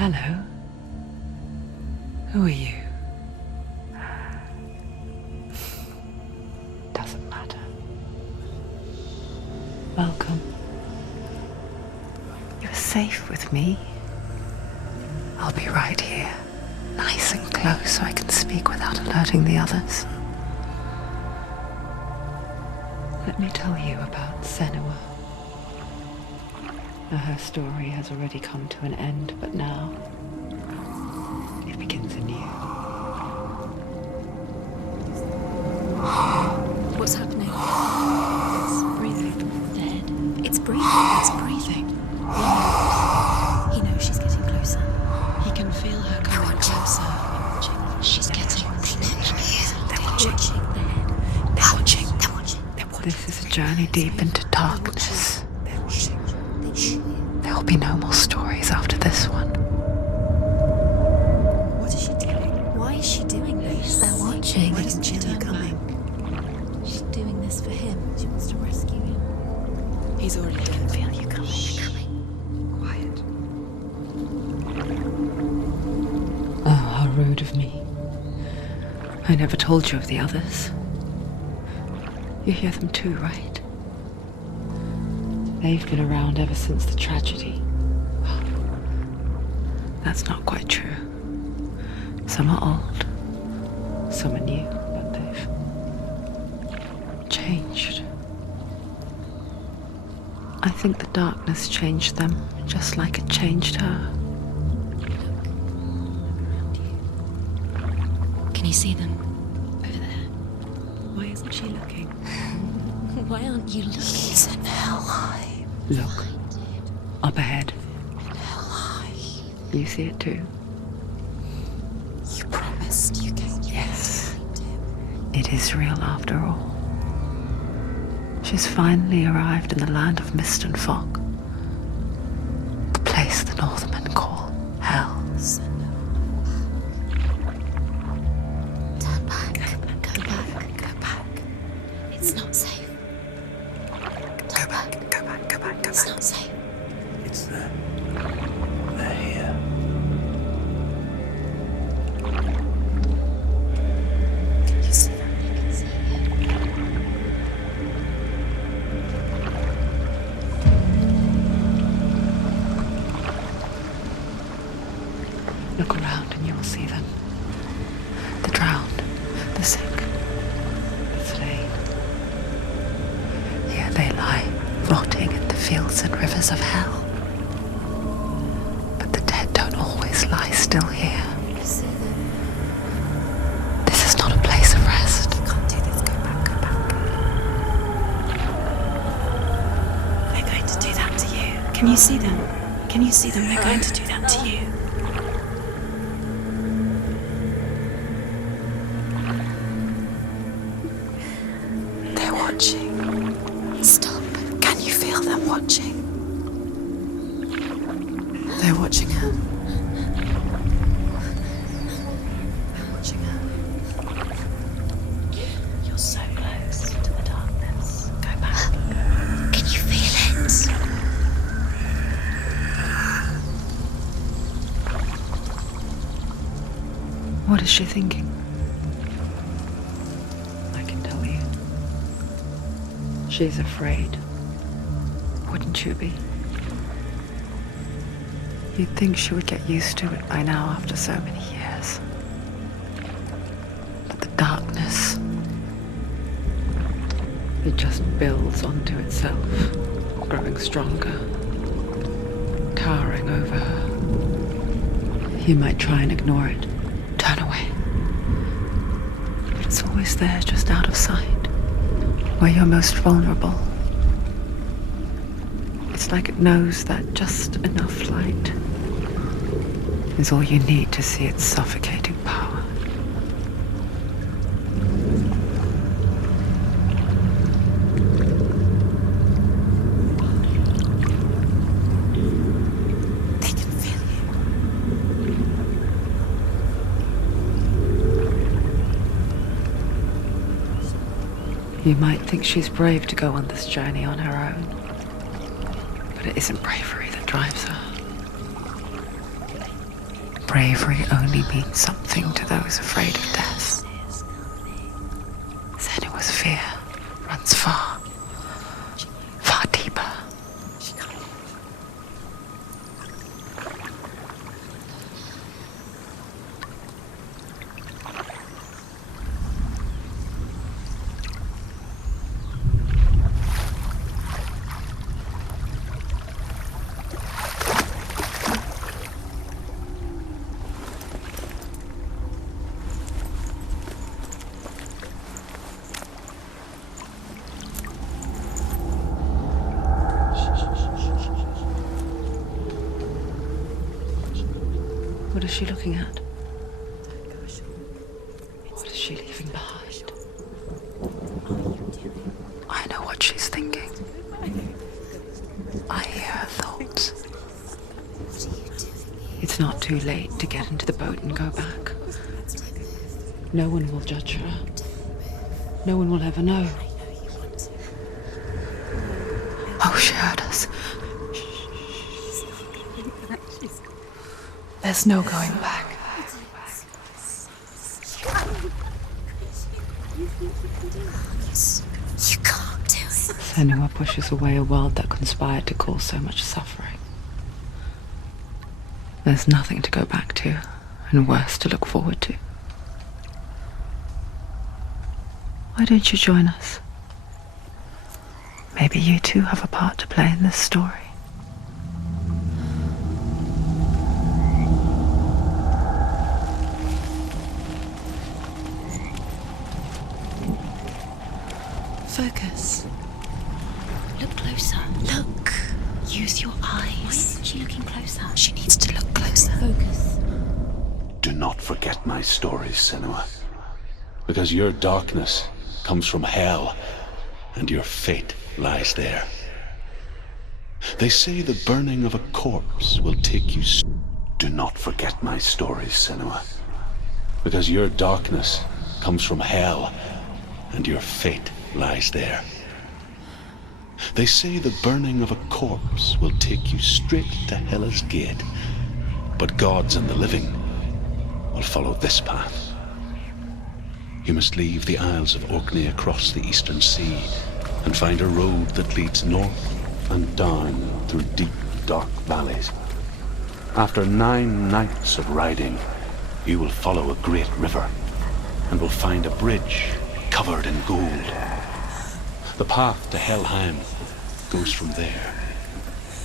Hello. Who are you? Doesn't matter. Welcome. You're safe with me. I'll be right here, nice and close so I can speak without alerting the others. Let me tell you about Senua. Her story has already come to an end, but now it begins anew. What's happening? It's breathing. Dead. It's breathing. It's breathing. He knows she's getting closer. He can feel her coming closer. She's getting closer. They're watching. They're watching. They're watching. This is a journey deep into darkness. There will be no more stories after this one. What is she doing? Why is she doing this? They're watching. Why doesn't she turn coming? She's doing this for him. She wants to rescue him. He's already dead. Feel you coming. Quiet. Oh, how rude of me. I never told you of the others. You hear them too, right? They've been around ever since the tragedy. That's not quite true. Some are old, some are new, but they've changed. I think the darkness changed them, just like it changed her. Can you see them? Over there. Why isn't she looking? Why aren't you looking? He's in hell. Look, up ahead. Hell. You see it too? You promised you came. Yes. It is real after all. She's finally arrived in the land of mist and fog. The place the Northmen call hell. Turn back. Go back. Go back. It's not safe. Go back. Go back. Go back. It's not safe. It's them. They're here. Can you see them? They can see you. Look around and you will see them. The drowned, the sick, the slain. Here they lie, rotting in the fields and rivers of hell. But the dead don't always lie still here. You see them. This is not a place of rest. You can't do this. Go back. Go back. They're going to do that to you. Can you see them? Can you see them? They're going to do that to you. They're watching. Stop. Can you feel them watching? They're watching her. They're watching her. You're so close to the darkness. Go back. Can you feel it? What is she thinking? I can tell you. She's afraid. Wouldn't you be? You'd think she would get used to it by now after so many years. But the darkness, it just builds onto itself, growing stronger, towering over her. You might try and ignore it, turn away. But it's always there, just out of sight, where you're most vulnerable. It's like it knows that just enough light is all you need to see its suffocating power. They can feel you. You might think she's brave to go on this journey on her own, but it isn't bravery that drives her. bravery only means something to those afraid of death. Senua's fear runs far, far deeper. What is she looking at? What is she leaving behind? I know what she's thinking. I hear her thoughts. It's not too late to get into the boat and go back. No one will judge her. No one will ever know. Oh, she heard us. There's no going back. You can't do it. Senua pushes away a world that conspired to cause so much suffering. There's nothing to go back to, and worse to look forward to. Why don't you join us? Maybe you too have a part to play in this story. Focus. Look closer. Look. Use your eyes. Why isn't she looking closer? She needs to look closer. Focus. Do not forget my stories, Senua. Because your darkness comes from hell, and your fate lies there. They say the burning of a corpse will take you. Do not forget my stories, Senua. Because your darkness comes from hell, and your fate lies there. They say the burning of a corpse will take you straight to Hela's gate, but gods and the living will follow this path. You must leave the Isles of Orkney across the eastern sea and find a road that leads north and down through deep, dark valleys. After 9 nights of riding, you will follow a great river and will find a bridge covered in gold. The path to Helheim goes from there,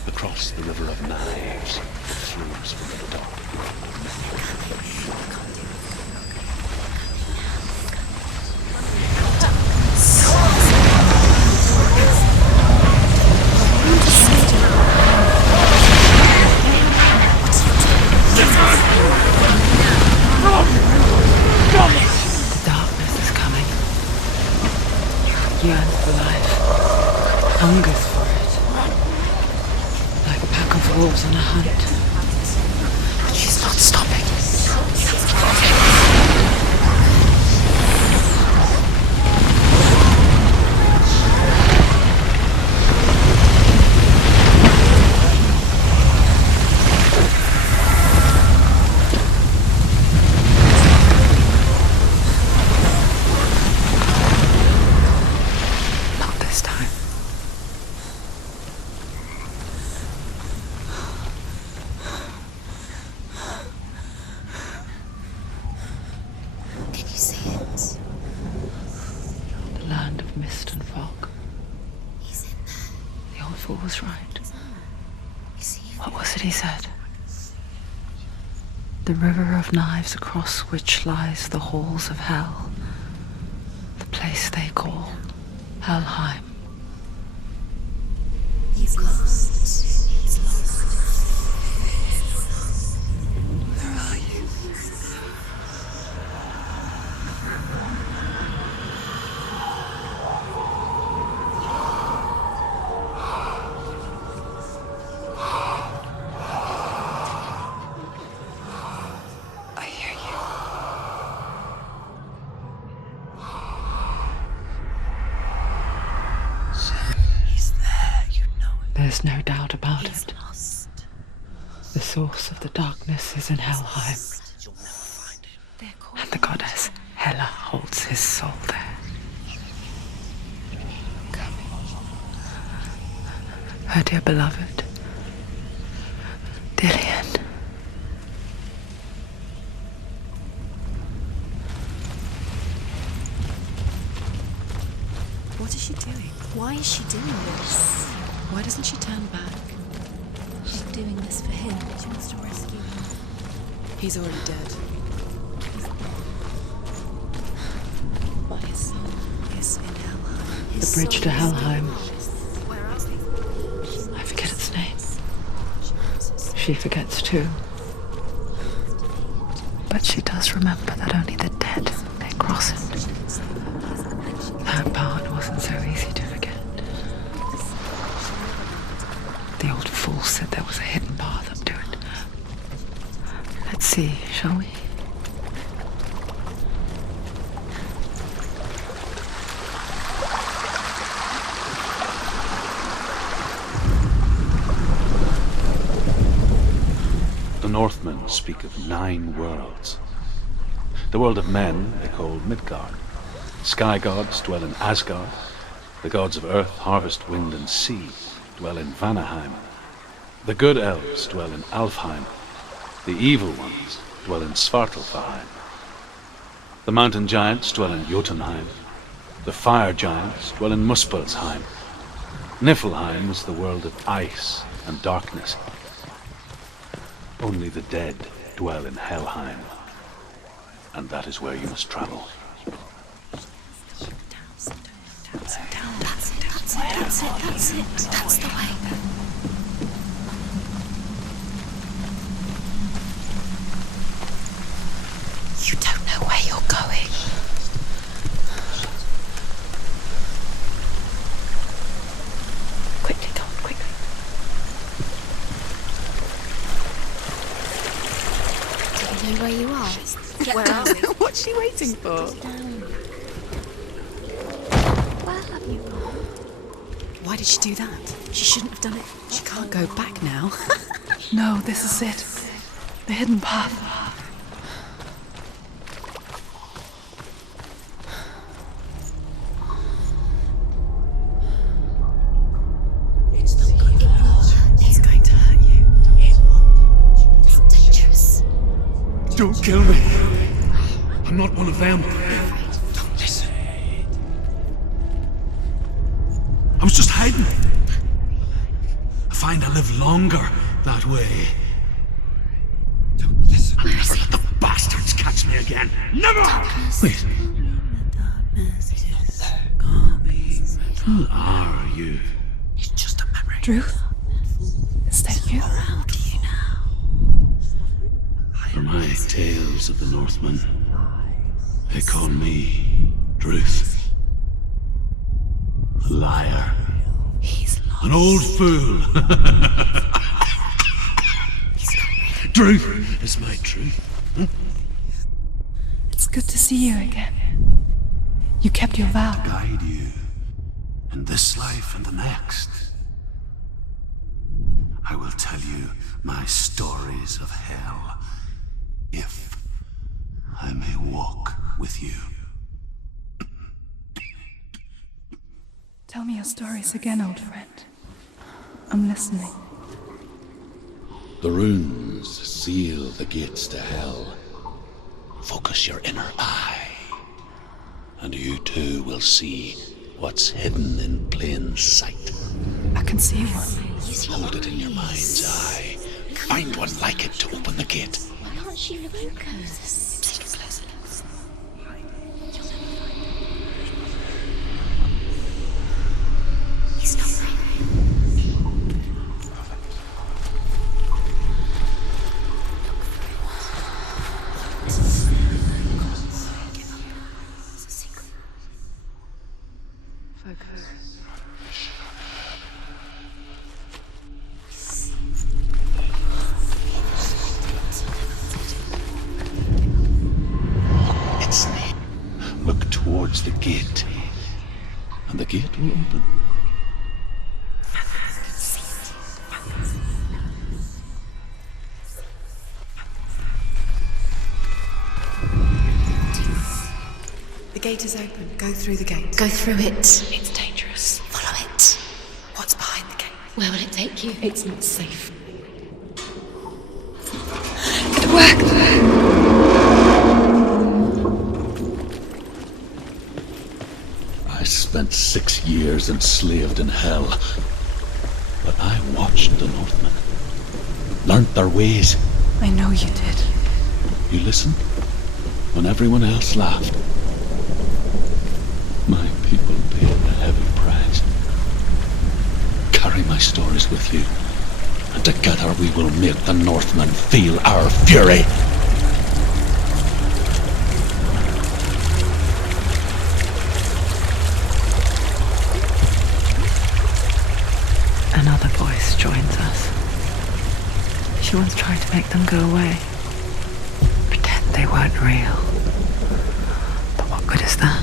across the River of Knives that flows from the dark. The darkness is coming. Yearns for life, hungers for it, like a pack of wolves on a hunt. She's not stopping. Mist and fog. He's in there. The old fool was right. Is he? What was it he said? The river of knives across which lies the halls of hell. The place they call Helheim. He's lost. He's lost. Where are you? There's no doubt about it. Lost. The source of the darkness is in Helheim, and the goddess Hela holds his soul there. Her dear beloved, Dillian. What is she doing? Why is she doing this? Why doesn't she turn back? She's doing this for him. She wants to rescue him. He's already dead. But his soul is in Helheim. The bridge to Helheim. Where are they? I forget its name. She forgets too. But she does remember that only the dead may cross it. That part wasn't so easy to forget. The old fool said there was a hidden path up to it. Let's see, shall we? The Northmen speak of 9 worlds. The world of men they call Midgard. Sky gods dwell in Asgard. The gods of earth, harvest, wind, and sea dwell in Vanaheim. The good elves dwell in Alfheim. The evil ones dwell in Svartalfheim. The mountain giants dwell in Jotunheim. The fire giants dwell in Muspelheim. Niflheim is the world of ice and darkness. Only the dead dwell in Helheim, and that is where you must travel. That's it. That's the way. You don't know where you're going. Quickly, Tom, quickly. Do you know where you are? Where are we? What's she waiting for? Where have you gone? Why did she do that? She shouldn't have done it. She can't go back now. No, this is it. The hidden path. It's not good for her. It's going to hurt you. It's dangerous. Don't kill me. I'm not one of them. Don't listen. I was just hiding. I find I live longer that way. Don't listen. I'll never let the bastards catch me again. Never! Wait. Who are you? It's just a memory. Druth? Is that you? Around you now. For my tales of the Northmen, they call me Druth. A liar. He's lost. An old fool. Truth is my truth. It's good to see you again. You kept your vow. Guide you in this life and the next. I will tell you my stories of hell, if I may walk with you. Tell me your stories again, old friend. I'm listening. The runes seal the gates to hell. Focus your inner eye, and you too will see what's hidden in plain sight. I can see one. Hold it in your mind's eye. Find one like it to open the gate. Why can't you revoke her? Take a closer look. He's not right. It's a secret. Focus. It's near. Look towards the gate, and the gate will open. gate is open. Go through the gate. Go through it. It's dangerous. Follow it. What's behind the gate? Where will it take you? It's not safe. It worked. I spent 6 years enslaved in hell. But I watched the Northmen. Learnt their ways. I know you did. You listened when everyone else laughed. My people paid a heavy price. Carry my stories with you, and together we will make the Northmen feel our fury. Another voice joins us. She once tried to make them go away. Pretend they weren't real. But what good is that?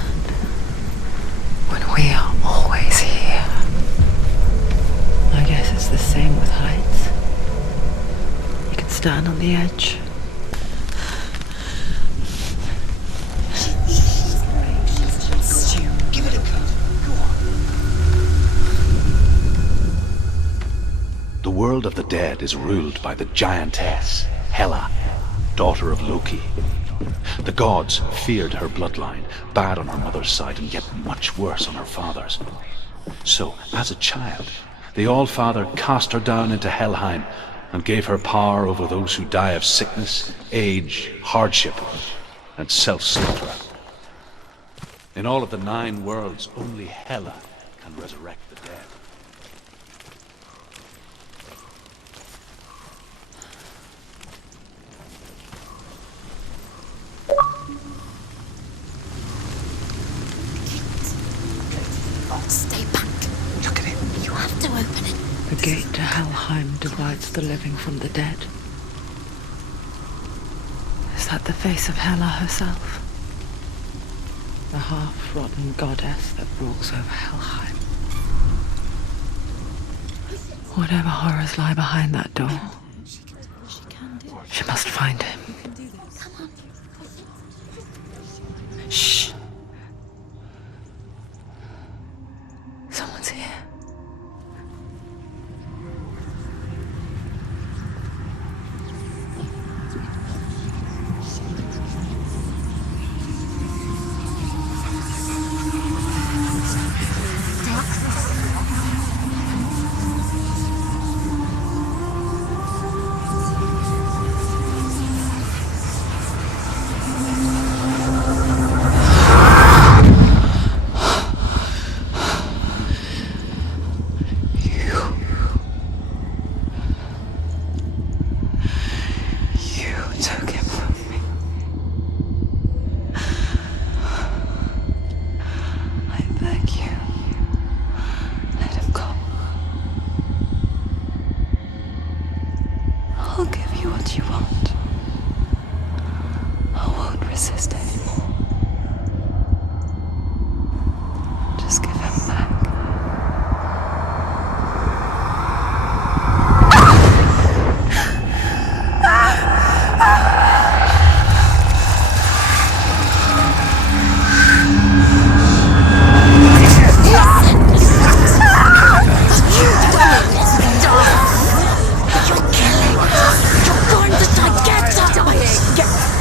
When we are always here. I guess it's the same with heights. You can stand on the edge. Give it a go. Go on. The world of the dead is ruled by the giantess, Hela, daughter of Loki. The gods feared her bloodline, bad on her mother's side and yet much worse on her father's. So, as a child, the All-Father cast her down into Helheim and gave her power over those who die of sickness, age, hardship, and self-slaughter. In all of the 9 worlds, only Hela can resurrect the dead. Stay back. Look at it. You have to open it. The gate to Helheim divides the living from the dead. Is that the face of Hela herself? The half-rotten goddess that rules over Helheim. Whatever horrors lie behind that door, she must find him. Shh. Someone's here.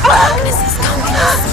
Darkness is coming.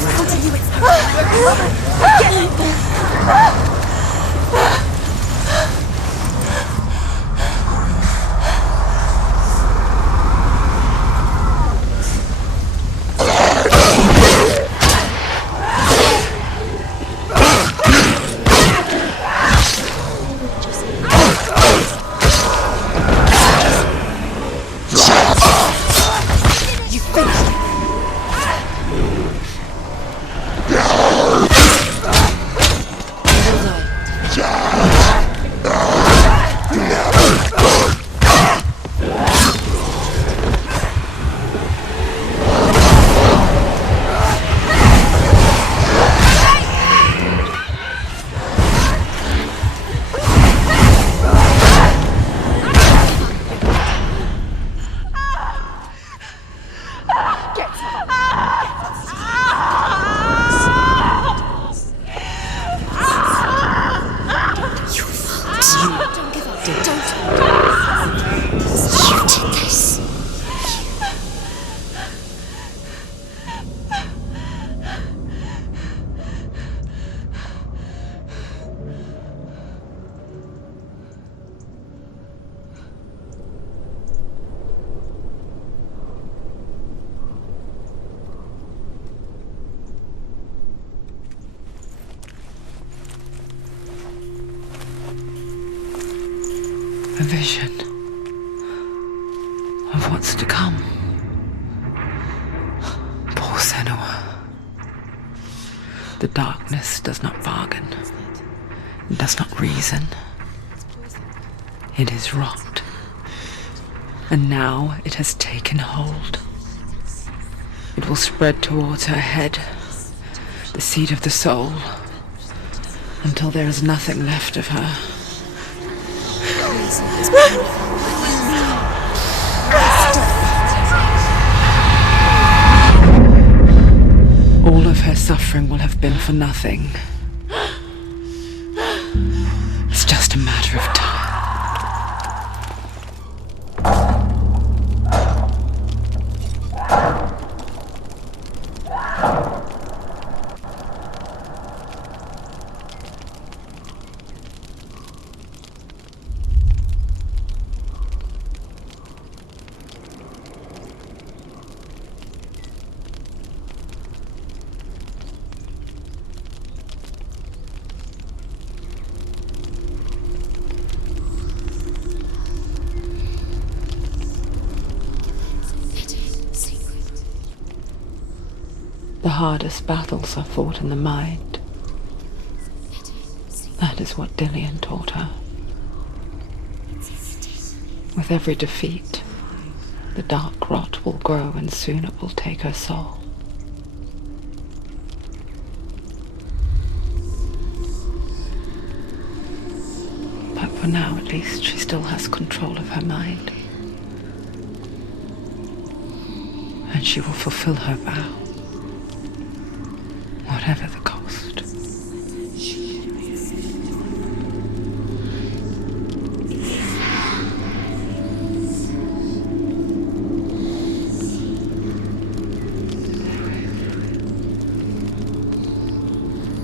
vision of what's to come. Poor Senua. The darkness does not bargain. It does not reason. It is rot. And now it has taken hold. It will spread towards her head, the seat of the soul, until there is nothing left of her. All of her suffering will have been for nothing. It's just a matter of time. The hardest battles are fought in the mind. That is what Dillian taught her. With every defeat, the dark rot will grow and soon it will take her soul. But for now, at least, she still has control of her mind. And she will fulfill her vow. Whatever the cost.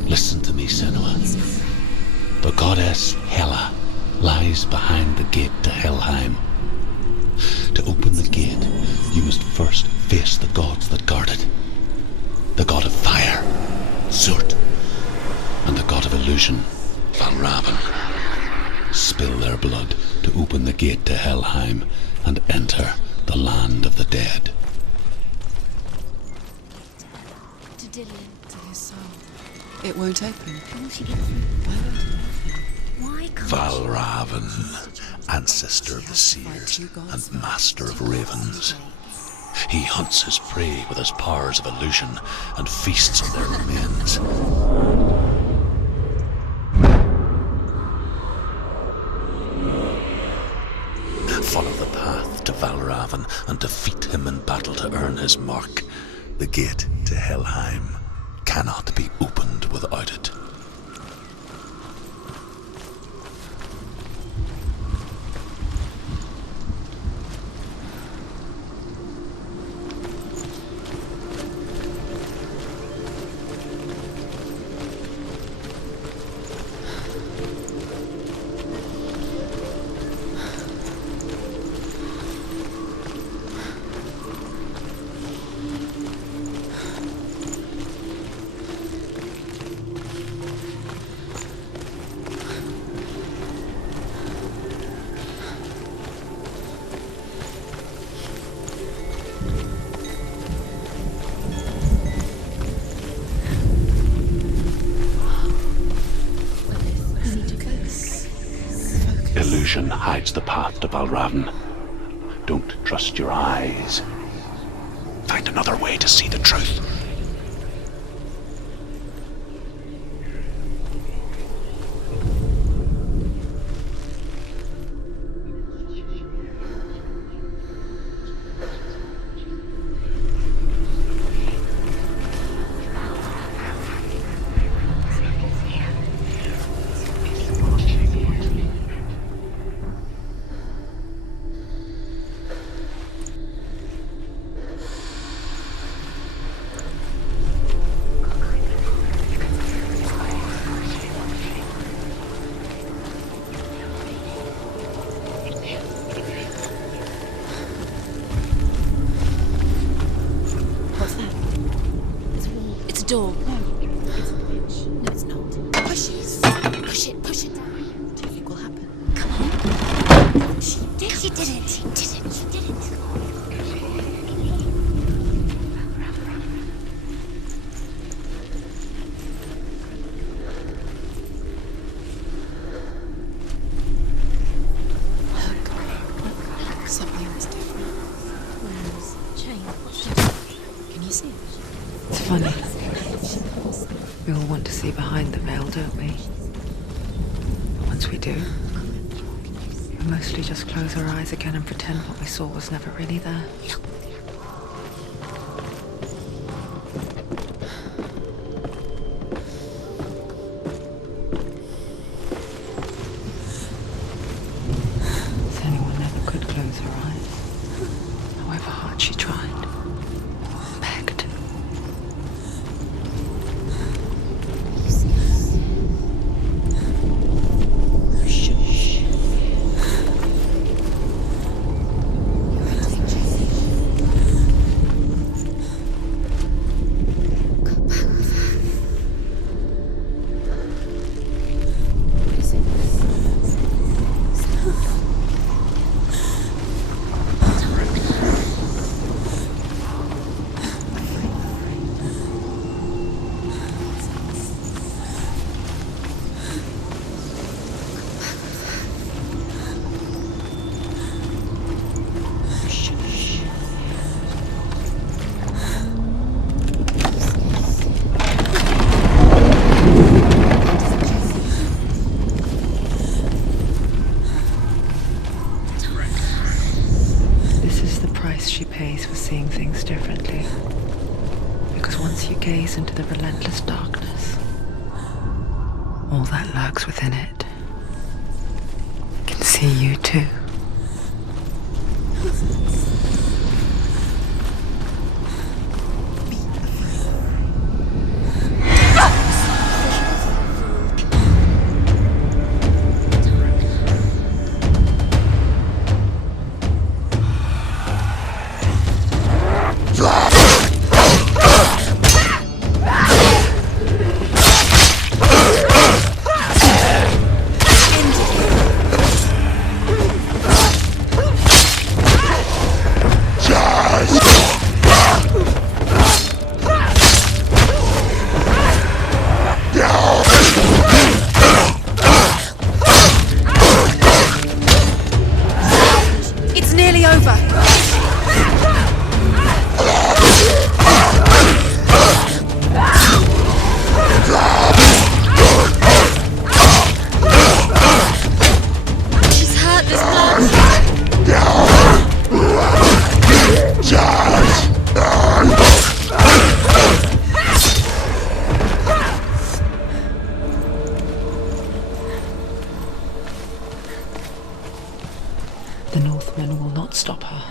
Listen to me, Senua. The goddess Hela lies behind the gate to Helheim. To open the gate, you must first face the gods that guard it. The god of fire, Zurt, and the god of illusion, Valravan. Spill their blood to open the gate to Helheim and enter the land of the dead. To Dillian. To his soul. It won't open. Will she get through? Why can't Valravan, ancestor of the seers and master of ravens. He hunts his prey with his powers of illusion and feasts on their remains. Follow the path to Valravan and defeat him in battle to earn his mark. The gate to Helheim cannot be opened without it. Illusion hides the path to Valravan. Don't trust your eyes. Find another way to see the truth. Door. No, it's a bitch. No, it's not. Push it. Push it. Push it down. What do you think will happen? Come on. see it? It's funny. We all want to see behind the veil, don't we? But once we do, we mostly just close our eyes again and pretend what we saw was never really there. Senua never could close her eyes, however hard she tried, begged. She pays for seeing things differently. Because once you gaze into the relentless darkness, all that lurks within it can see you too. The Northmen will not stop her.